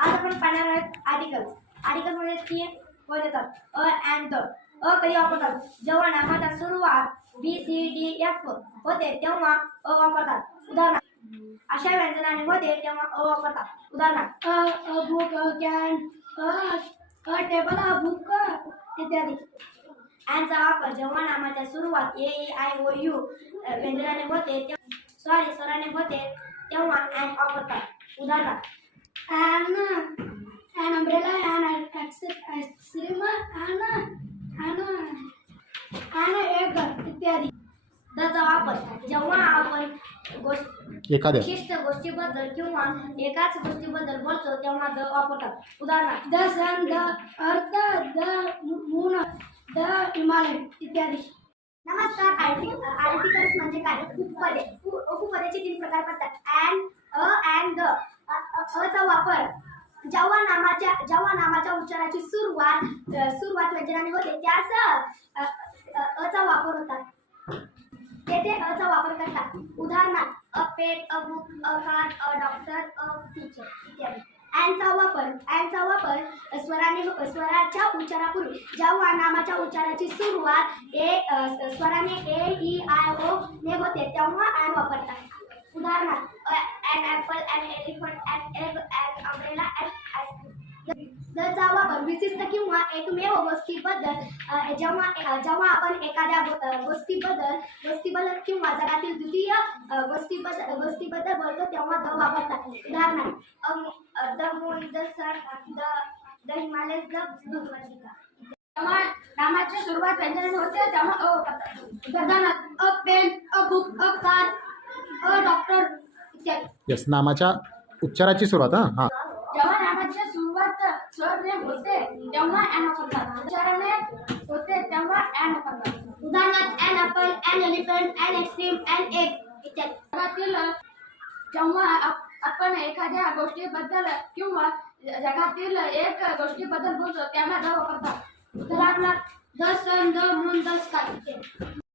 आज आपण पाहणार आहोत आर्टिकल्स. आर्टिकलमध्ये 3 वर्ड येतात. अ अँड द. अ कधी वापरतात? जेव्हा नामाचा सुरुवात बी सी डी एफ होते तेव्हा अ वापरतात. उदाहरणार्थ अशा व्यंजनाने होते तेव्हा अ वापरतात. उदाहरणार्थ अ book, a can, a table, a book इत्यादी. अँडचा वापर जेव्हा नामाच्या सुरुवात ए ई आय ओ यू व्यंजनाने होते स्वराने होते तेव्हा अँड वापरतात. उदाहरणार्थ an umbrella, an ice cream, an egg इत्यादी. दचा वापर जेव्हा आपण एखाद्या विशिष्ट गोष्टीबद्दल किंवा एकाच गोष्टीबद्दल बोलतो तेव्हा द वापरतात. उदाहरणार्थ the sun, the earth, the moon, the Himalaya इत्यादी. नमस्कार. आर्टिकल्स म्हणजे काय? उपपदे. उपपदेचे 3 प्रकार पडतात. And the. अचा वापर जेव्हा नामाच्या उच्चाराची सुरुवात व्यंजनाने होते त्यास अचा वापर होतात. तेथे अचा वापर करतात. उदाहरणार्थ a pet, a book, a car, a doctor, a teacher इत्यादी. अँडचा वापर स्वराच्या उच्चारापूर्वी जेव्हा नामाच्या उच्चाराची सुरुवात स्वराने ए ई आय ओ ने होते तेव्हा अँड वापरतात. उदाहरणार्थ an apple, an elephant, an egg, an umbrella, an ice cream. दचा वापर विशिष्ट किंवा एकमेव गोष्टीबद्दल जेव्हा आपण एखाद्या गोष्टीबद्दल किंवा जगातील द्वितीय गोष्टीबद्दल बोलतो तेव्हा द वापरतात. उदाहरणार्थ the moon, the sun, the Himalaya, the Bhagavad Gita. जेव्हा नामाची सुरुवात व्यंजनाने होते तेव्हा अ वापरतात. उदाहरणार्थ a pen, a book, a car, a doctor इत्यादी. यस, नामाच्या उच्चाराची सुरुवात. हां जेव्हा नामाची सुरुवात स्वरने होते तेव्हा अॅन वापरतात. उच्चाराने होते तेव्हा अॅन वापरतात. उदाहरणार्थ an apple, an elephant, an ice cream, an egg इत्यादी. जगातील जेव्हा आपण एखाद्या गोष्टीबद्दल किंवा जगातील एक गोष्टीबद्दल बोलतो तेव्हा द वापरतात. उदाहरणार्थ the sun, the moon, the sky इत्यादी.